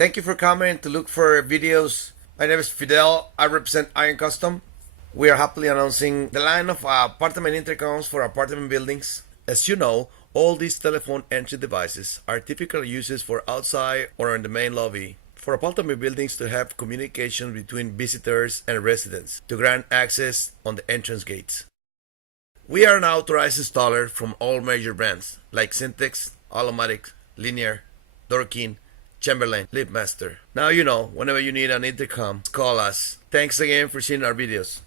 Thank you for coming to look for videos. My name is Fidel. I represent Iron Custom. We are happily announcing the line of apartment intercoms for apartment buildings. As you know, all these telephone entry devices are typically used for outside or in the main lobby for apartment buildings to have communication between visitors and residents to grant access on the entrance gates. We are an authorized installer from all major brands like Syntex, Allomatic, Linear, Dorkin, Chamberlain, Liftmaster. Now you know, whenever you need an intercom, call us. Thanks again for seeing our videos.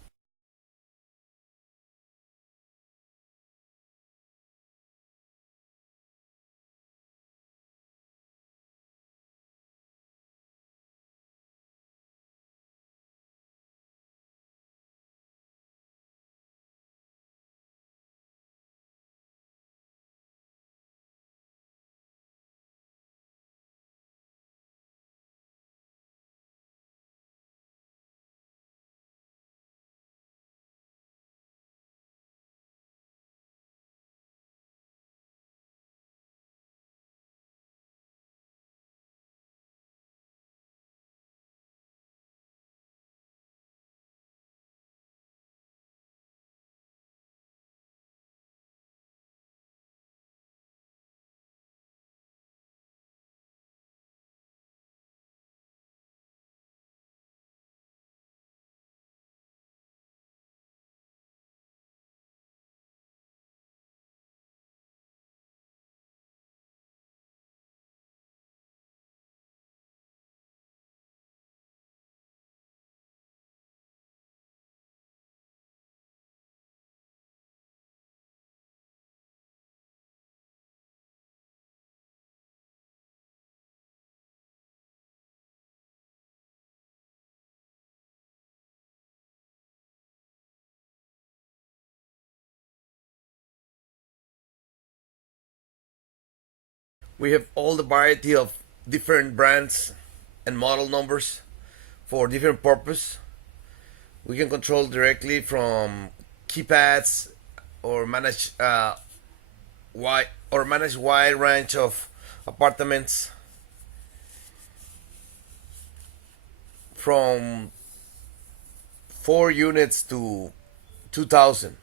We have all the variety of different brands and model numbers for different purpose. We can control directly from keypads or manage wide range of apartments from 4 units to 2,000.